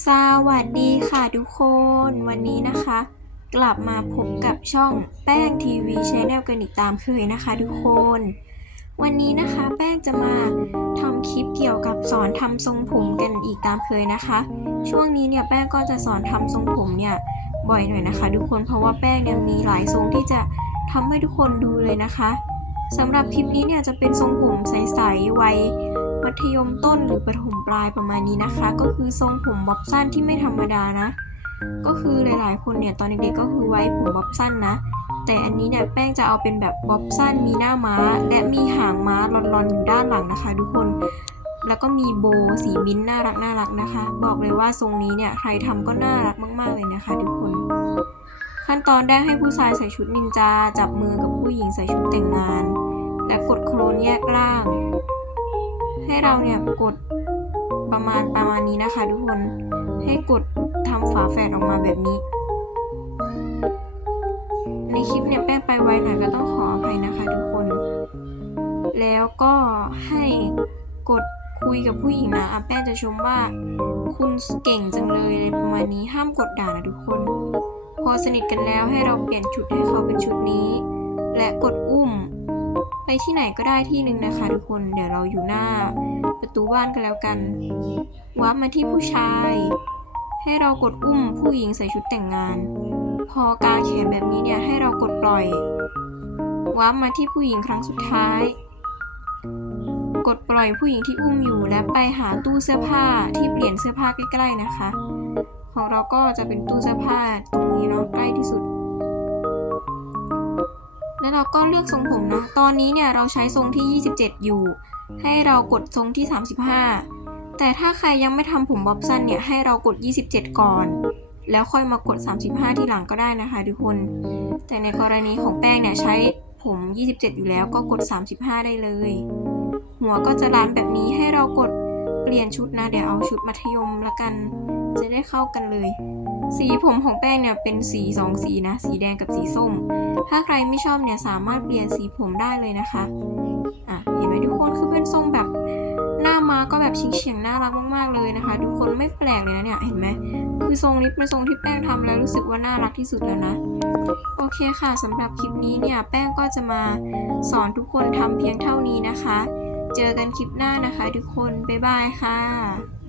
สวัสดีค่ะทุกคนวันนี้นะคะ กลับมาพบกับช่องแป้งทีวีชแนลกันอีกตามเคยนะคะทุกคน วันนี้นะคะแป้งจะมาทำคลิปเกี่ยวกับสอนทำทรงผมกันอีกตามเคยนะคะ ช่วงนี้เนี่ยแป้งก็จะสอนทำทรงผมเนี่ยบ่อยหน่อยนะคะทุกคนเพราะว่าแป้งเนี่ยมีหลายทรงที่จะทำให้ทุกคนดูเลยนะคะสำหรับคลิปนี้เนี่ยจะเป็นทรงผมใสๆไว มัธยมต้นหรือประถมปลายประมาณนี้นะคะ ก็คือทรงผมบ๊อบสั้นที่ไม่ธรรมดานะ ก็คือหลายๆ คนเนี่ยตอนเด็กๆก็คือไว้ผมบ๊อบสั้นนะ แต่อันนี้เนี่ยแป้งจะเอาเป็นแบบบ๊อบสั้นมีหน้าม้า และมีหางม้าลอนๆอยู่ด้านหลังนะคะ ทุกคนแล้วก็มีโบว์สีมิ้นน่ารักน่ารักนะคะ บอกเลยว่าทรงนี้เนี่ยใครทำก็น่ารักมาก ๆเลยนะคะทุกคน ขั้นตอนแรกให้ผู้ชายใส่ชุดนินจา จับมือกับผู้หญิงใส่ชุดแต่งงาน และกดโคลนแยกล่าง ให้เราเนี่ยกดประมาณประมาณนี้นะคะทุกคน ให้กดทำฝาแฝดออกมาแบบนี้ ในคลิปเนี่ยแป้งไปไวหน่อยก็ต้องขออภัยนะคะทุกคน แล้วก็ให้กดคุยกับผู้หญิงนะอะแป้งจะชมว่าคุณเก่งจังเลยอะไรประมาณนี้ห้ามกดด่านะทุกคน พอสนิทกันแล้วให้เราเปลี่ยนชุดให้เขาเป็นชุดนี้ และกด ที่ไหนก็ได้ที่หนึ่งนะคะทุกคนเดี๋ยวเราอยู่หน้า ประตูบ้านกันแล้วกันวาร์ปมาที่ผู้ชาย ให้เรากดอุ้มผู้หญิงใส่ชุดแต่งงาน พอกาแขนแบบนี้เนี่ยให้เรากดปล่อยวาร์ปมาที่ผู้หญิงครั้งสุดท้าย กดปล่อยผู้หญิงที่อุ้มอยู่และไปหาตู้เสื้อผ้าที่เปลี่ยนเสื้อผ้าใกล้ๆนะคะ ของเราก็จะเป็นตู้เสื้อผ้าตรงนี้เนาะใกล้ที่สุด แล้วเราก็เลือกทรงผมนะตอนนี้เนี่ยเราใช้ทรงที่ 27 อยู่ ให้เรากดทรงที่ 35 แต่ถ้าใครยังไม่ทำผมบ๊อบสั้นเนี่ยให้เรากด 27 ก่อน แล้วค่อยมากด 35 ที่หลังก็ได้นะคะทุกคน แต่ในกรณีของแป้งเนี่ยใช้ผม 27 อยู่แล้วก็กด 35 ได้เลย หัวก็จะร้านแบบนี้ให้เรากดเปลี่ยนชุดนะ เดี๋ยวเอาชุดมัธยมละกัน จะได้เข้ากันเลย สีผมของแป้งเนี่ยเป็นสีสองสีนะ สีแดงกับสีส้ม ถ้าใครไม่ชอบเนี่ยสามารถเปลี่ยนสีผมได้เลยนะคะ อะเห็นไหมทุกคนคือเป็นทรงแบบหน้าม้าก็แบบชิงเฉียงน่ารักมากๆเลยนะคะ ทุกคนไม่แปลกเลยนะเนี่ยเห็นไหมคือทรงนี้เป็นทรงที่แป้งทำแล้วรู้สึกว่าน่ารักที่สุดแล้วนะ โอเคค่ะสำหรับคลิปนี้เนี่ยแป้งก็จะมาสอนทุกคนทำเพียงเท่านี้นะคะ เจอกันคลิปหน้านะคะ ทุกคนบ๊ายบายค่ะ